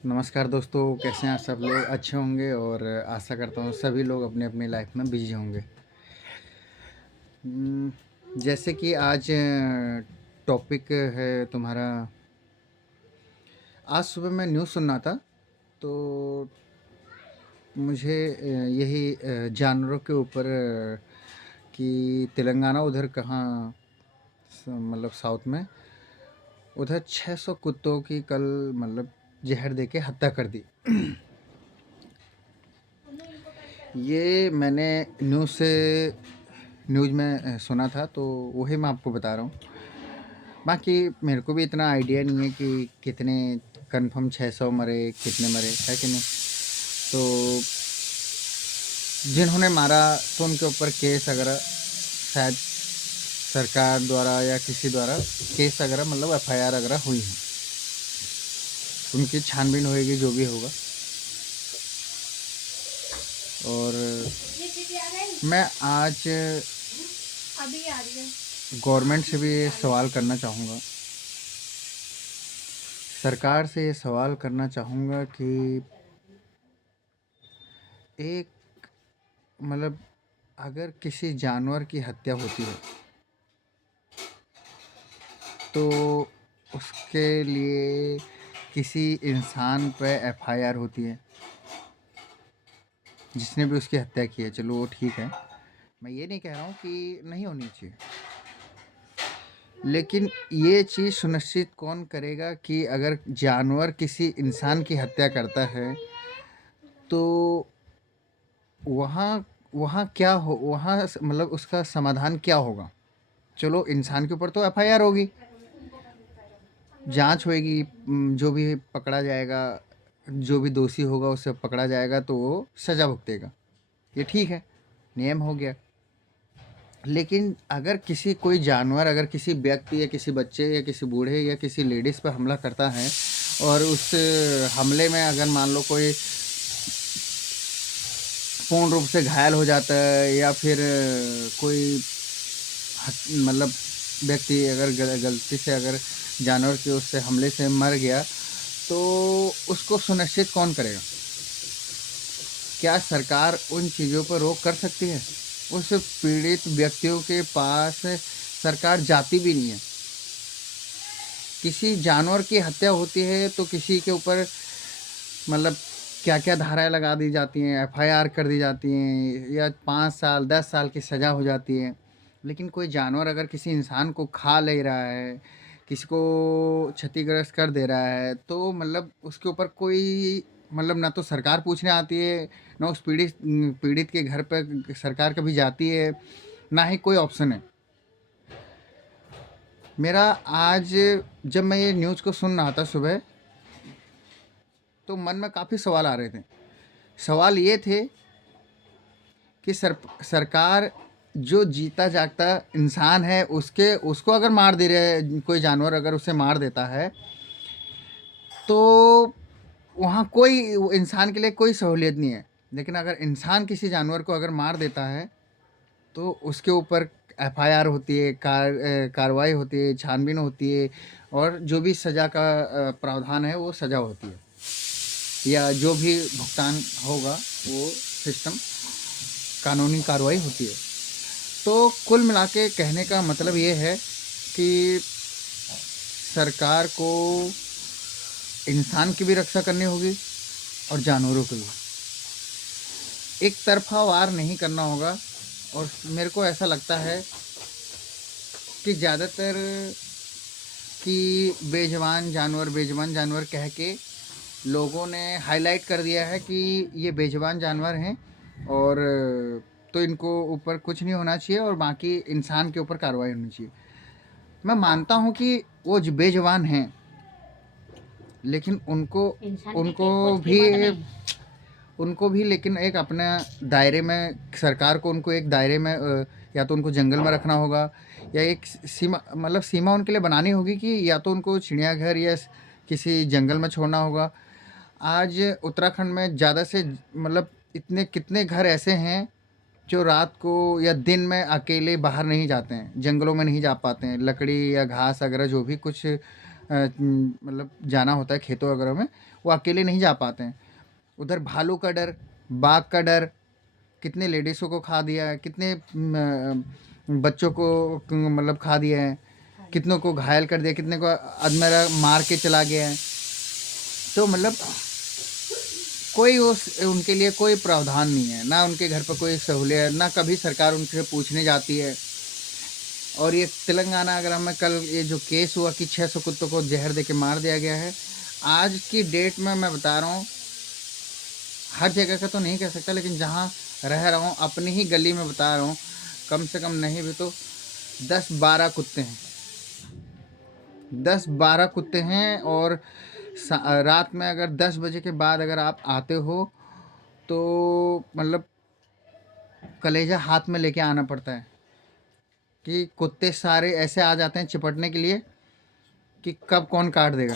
नमस्कार दोस्तों, कैसे हैं आप सब लोग? अच्छे होंगे और आशा करता हूँ सभी लोग अपनी अपनी लाइफ में बिजी होंगे। हम्म, जैसे कि आज टॉपिक है तुम्हारा। आज सुबह मैं न्यूज़ सुन रहा था, तो मुझे यही जानवरों के ऊपर कि तेलंगाना उधर कहाँ मतलब साउथ में उधर 600 कुत्तों की कल मतलब जहर दे के हत्या कर दी। ये मैंने न्यूज़ में सुना था, तो वही मैं आपको बता रहा हूँ। बाकी मेरे को भी इतना आइडिया नहीं है कि कितने कंफर्म 600 मरे, कितने मरे, है कि नहीं। तो जिन्होंने मारा तो उनके ऊपर केस वगैरह शायद सरकार द्वारा या किसी द्वारा केस वगैरह मतलब एफआईआर वगैरह हुई है। उनकी छानबीन होएगी जो भी होगा। और मैं आज गवर्नमेंट से भी सवाल करना चाहूँगा, सरकार से ये सवाल करना चाहूँगा कि एक मतलब अगर किसी जानवर की हत्या होती है तो उसके लिए किसी इंसान पे एफआईआर होती है जिसने भी उसकी हत्या की है। चलो वो ठीक है, मैं ये नहीं कह रहा हूँ कि नहीं होनी चाहिए, लेकिन ये चीज़ सुनिश्चित कौन करेगा कि अगर जानवर किसी इंसान की हत्या करता है तो वहाँ वहाँ क्या हो, वहाँ मतलब उसका समाधान क्या होगा। चलो इंसान के ऊपर तो एफआईआर होगी, जांच होएगी, जो भी पकड़ा जाएगा, जो भी दोषी होगा उसे पकड़ा जाएगा तो वो सज़ा भुगतेगा, ये ठीक है, नियम हो गया। लेकिन अगर किसी कोई जानवर अगर किसी व्यक्ति या किसी बच्चे या किसी बूढ़े या किसी लेडीज़ पर हमला करता है और उस हमले में अगर मान लो कोई पूर्ण रूप से घायल हो जाता है या फिर कोई मतलब व्यक्ति अगर गलती से अगर जानवर के उससे हमले से मर गया तो उसको सुनिश्चित कौन करेगा? क्या सरकार उन चीज़ों पर रोक कर सकती है? उस पीड़ित व्यक्तियों के पास सरकार जाती भी नहीं है। किसी जानवर की हत्या होती है तो किसी के ऊपर मतलब क्या-क्या धाराएँ लगा दी जाती हैं, एफआईआर कर दी जाती हैं या 5 साल, 10 साल की सज़ा हो जाती है। लेकिन कोई जानवर अगर किसी इंसान को खा ले रहा है, किसी को क्षतिग्रस्त कर दे रहा है, तो मतलब उसके ऊपर कोई मतलब ना तो सरकार पूछने आती है, ना उस पीड़ित के घर पे सरकार कभी जाती है, ना ही कोई ऑप्शन है। मेरा आज जब मैं ये न्यूज़ को सुन रहा था सुबह, तो मन में काफ़ी सवाल आ रहे थे। सवाल ये थे कि सरकार जो जीता जागता इंसान है उसके उसको अगर मार दे रहे है, कोई जानवर अगर उसे मार देता है तो वहाँ कोई वो इंसान के लिए कोई सहूलियत नहीं है। लेकिन अगर इंसान किसी जानवर को अगर मार देता है तो उसके ऊपर एफआईआर होती है, कार्रवाई होती है, छानबीन होती है और जो भी सज़ा का प्रावधान है वो सज़ा होती है या जो भी भुगतान होगा वो सिस्टम कानूनी कार्रवाई होती है। तो कुल मिला के कहने का मतलब ये है कि सरकार को इंसान की भी रक्षा करनी होगी और जानवरों की भी। एक तरफा वार नहीं करना होगा। और मेरे को ऐसा लगता है कि ज़्यादातर कि बेज़ुबान जानवर कह के लोगों ने हाईलाइट कर दिया है कि ये बेज़ुबान जानवर हैं और तो इनको ऊपर कुछ नहीं होना चाहिए और बाकी इंसान के ऊपर कार्रवाई होनी चाहिए। मैं मानता हूँ कि वो बेज़ुबान हैं, लेकिन उनको उनको भी उनको भी लेकिन एक अपने दायरे में सरकार को उनको एक दायरे में या तो उनको जंगल में रखना होगा या एक सीमा मतलब सीमा उनके लिए बनानी होगी कि या तो उनको चिड़ियाघर या किसी जंगल में छोड़ना होगा। आज उत्तराखंड में ज़्यादा से मतलब इतने कितने घर ऐसे हैं जो रात को या दिन में अकेले बाहर नहीं जाते हैं, जंगलों में नहीं जा पाते हैं, लकड़ी या घास वगैरह जो भी कुछ मतलब जाना होता है खेतों वगैरह में, वो अकेले नहीं जा पाते हैं। उधर भालू का डर, बाघ का डर, कितने लेडीज़ों को खा दिया है, कितने बच्चों को मतलब खा दिया है, कितनों को घायल कर दिया, कितने को अधमरा मार के चला गया है। तो मतलब कोई उस उनके लिए कोई प्रावधान नहीं है, ना उनके घर पर कोई सहूलियत, ना कभी सरकार उनसे पूछने जाती है। और ये तेलंगाना अगर में कल ये जो केस हुआ कि 600 कुत्तों को जहर दे के मार दिया गया है, आज की डेट में मैं बता रहा हूँ, हर जगह का तो नहीं कह सकता, लेकिन जहाँ रह रहा हूँ अपनी ही गली में बता रहा हूँ, कम से कम नहीं भी तो 10-12 कुत्ते हैं, 10-12 कुत्ते हैं। और रात में अगर 10 बजे के बाद अगर आप आते हो तो मतलब कलेजा हाथ में लेके आना पड़ता है कि कुत्ते सारे ऐसे आ जाते हैं चिपटने के लिए कि कब कौन काट देगा।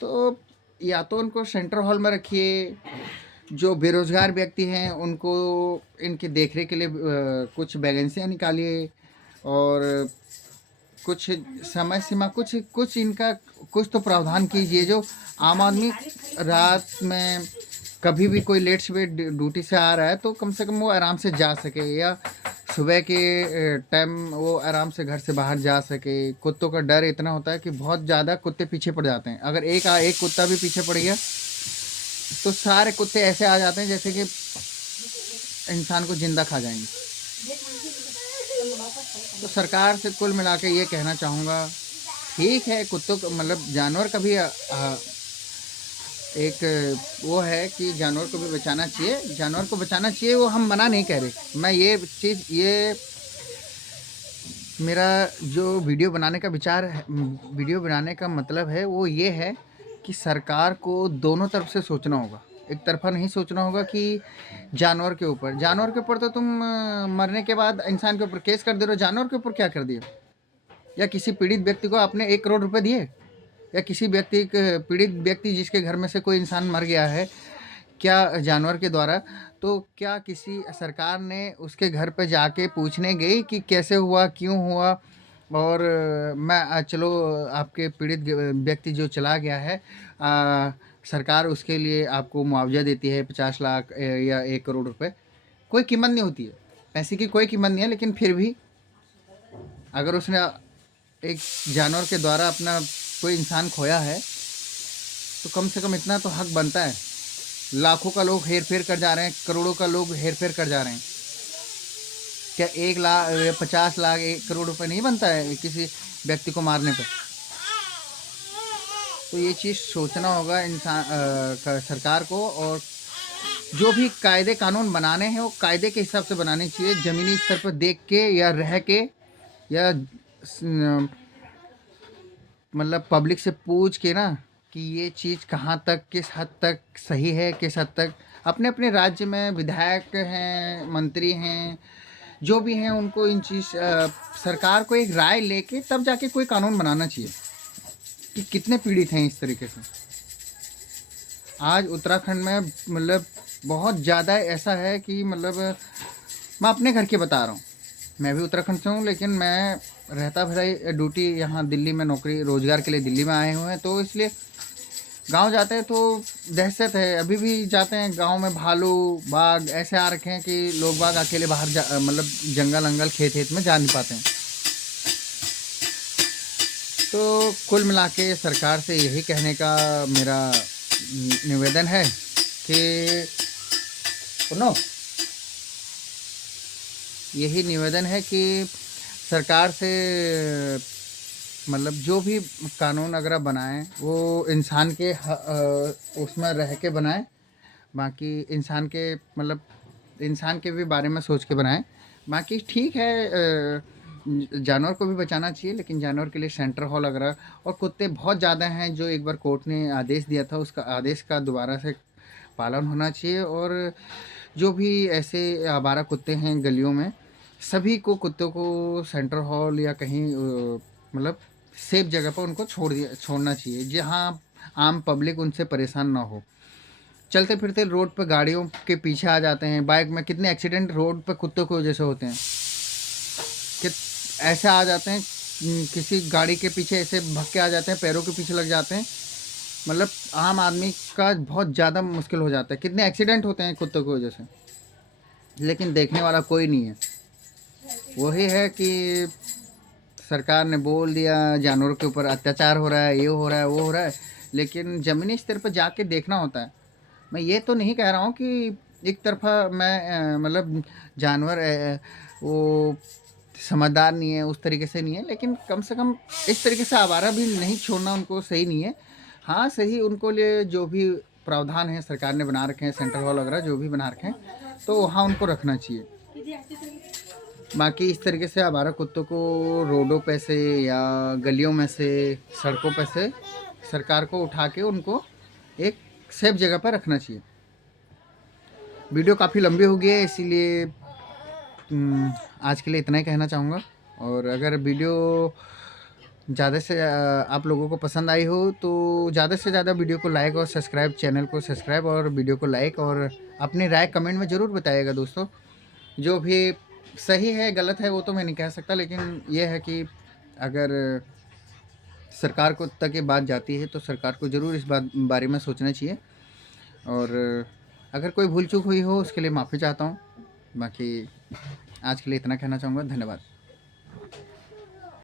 तो या तो उनको सेंटर हॉल में रखिए, जो बेरोजगार व्यक्ति हैं उनको इनकी देखरेख के लिए कुछ वैकेंसियाँ निकालिए, और कुछ समय सीमा, कुछ कुछ इनका कुछ तो प्रावधान कीजिए, जो आम आदमी रात में कभी भी कोई लेट सवेर ड्यूटी से आ रहा है तो कम से कम वो आराम से जा सके, या सुबह के टाइम वो आराम से घर से बाहर जा सके। कुत्तों का डर इतना होता है कि बहुत ज़्यादा कुत्ते पीछे पड़ जाते हैं। अगर एक कुत्ता भी पीछे पड़ गया तो सारे कुत्ते ऐसे आ जाते हैं जैसे कि इंसान को जिंदा खा जाएंगे। तो सरकार से कुल मिला के ये कहना चाहूँगा, ठीक है कुत्तों को मतलब जानवर का भी एक वो है कि जानवर को भी बचाना चाहिए, जानवर को बचाना चाहिए, वो हम मना नहीं कह रहे। मैं ये चीज़, ये मेरा जो वीडियो बनाने का विचार है, वीडियो बनाने का मतलब है वो ये है कि सरकार को दोनों तरफ से सोचना होगा। एक तरफा नहीं सोचना होगा कि जानवर के ऊपर तो तुम मरने के बाद इंसान के ऊपर केस कर दे रहे हो, जानवर के ऊपर क्या कर दिए? या किसी पीड़ित व्यक्ति को आपने 1 करोड़ रुपए दिए? या किसी व्यक्ति, पीड़ित व्यक्ति जिसके घर में से कोई इंसान मर गया है क्या जानवर के द्वारा, तो क्या किसी सरकार ने उसके घर पे जाके पूछने गई कि कैसे हुआ, क्यों हुआ? और मैं चलो आपके पीड़ित व्यक्ति जो चला गया है, सरकार उसके लिए आपको मुआवजा देती है 50 लाख या 1 करोड़ रुपए। कोई कीमत नहीं होती है, पैसे की कोई कीमत नहीं है, लेकिन फिर भी अगर उसने एक जानवर के द्वारा अपना कोई इंसान खोया है तो कम से कम इतना तो हक बनता है। लाखों का लोग हेर फेर कर जा रहे हैं, करोड़ों का लोग हेर फेर कर जा रहे हैं, क्या 1 लाख 50 लाख 1 करोड़ रुपए नहीं बनता है किसी व्यक्ति को मारने पर? तो ये चीज़ सोचना होगा इंसान सरकार को, और जो भी कायदे कानून बनाने हैं वो कायदे के हिसाब से बनाने चाहिए, ज़मीनी स्तर पर देख के या रह के, या मतलब पब्लिक से पूछ के ना कि ये चीज़ कहाँ तक, किस हद तक सही है, किस हद तक। अपने अपने राज्य में विधायक हैं, मंत्री हैं, जो भी हैं, उनको इन चीज़ सरकार को एक राय लेके तब जाके कोई कानून बनाना चाहिए कि कितने पीड़ित हैं इस तरीके से। आज उत्तराखंड में मतलब बहुत ज़्यादा ऐसा है कि मतलब मैं अपने घर की बता रहा हूँ, मैं भी उत्तराखंड से हूँ, लेकिन मैं रहता भाई ड्यूटी यहाँ दिल्ली में, नौकरी रोज़गार के लिए दिल्ली में आए हुए हैं, तो इसलिए गांव जाते हैं तो दहशत है। अभी भी जाते हैं गांव में, भालू बाघ ऐसे आ रखे हैं कि लोग बाग अकेले बाहर मतलब जंगल अंगल खेत में जा नहीं पाते हैं। तो कुल मिला के सरकार से यही कहने का मेरा निवेदन है कि सुनो, यही निवेदन है कि सरकार से मतलब जो भी कानून अगर बनाएं वो इंसान के उसमें रह के बनाएं, बाकी इंसान के मतलब इंसान के भी बारे में सोच के बनाएं। बाकी ठीक है, जानवर को भी बचाना चाहिए, लेकिन जानवर के लिए सेंटर हॉल वगैरह। और कुत्ते बहुत ज़्यादा हैं, जो एक बार कोर्ट ने आदेश दिया था, उसका आदेश का दोबारा से पालन होना चाहिए। और जो भी ऐसे आवारा कुत्ते हैं गलियों में, सभी को कुत्तों को सेंटर हॉल या कहीं मतलब सेफ जगह पर उनको छोड़ना चाहिए, जहाँ आम पब्लिक उनसे परेशान ना हो। चलते फिरते रोड पर गाड़ियों के पीछे आ जाते हैं, बाइक में कितने एक्सीडेंट रोड पर कुत्तों की वजह से होते हैं, कि ऐसे आ जाते हैं किसी गाड़ी के पीछे ऐसे भग के आ जाते हैं, पैरों के पीछे लग जाते हैं। मतलब आम आदमी का बहुत ज़्यादा मुश्किल हो जाता है। कितने एक्सीडेंट होते हैं कुत्तों की वजह से, लेकिन देखने वाला कोई नहीं है। वही है कि सरकार ने बोल दिया जानवरों के ऊपर अत्याचार हो रहा है, ये हो रहा है, वो हो रहा है, लेकिन ज़मीनी स्तर पर जाके देखना होता है। मैं ये तो नहीं कह रहा हूँ कि एक तरफ़ा मैं मतलब जानवर वो समझदार नहीं है, उस तरीके से नहीं है, लेकिन कम से कम इस तरीके से आवारा भी नहीं छोड़ना उनको सही नहीं है। हाँ, सही उनको लिए जो भी प्रावधान है सरकार ने बना रखे हैं, सेंटर हॉल वगैरह जो भी बना रखे हैं, तो वहाँ उनको रखना चाहिए। बाकी इस तरीके से आवारा कुत्तों को रोडों पे से या गलियों में से, सड़कों पे से सरकार को उठा के उनको एक सेफ जगह पर रखना चाहिए। वीडियो काफ़ी लंबी हो गई है, इसीलिए आज के लिए इतना ही कहना चाहूँगा। और अगर वीडियो ज़्यादा से आप लोगों को पसंद आई हो तो ज़्यादा से ज़्यादा वीडियो को लाइक और सब्सक्राइब, चैनल को सब्सक्राइब और वीडियो को लाइक, और अपनी राय कमेंट में ज़रूर बताइएगा दोस्तों। जो भी सही है गलत है वो तो मैं नहीं कह सकता, लेकिन ये है कि अगर सरकार को तक ये बात जाती है तो सरकार को ज़रूर इस बारे में सोचना चाहिए। और अगर कोई भूल चूक हुई हो उसके लिए माफ़ी चाहता हूँ। बाकी आज के लिए इतना कहना चाहूँगा। धन्यवाद।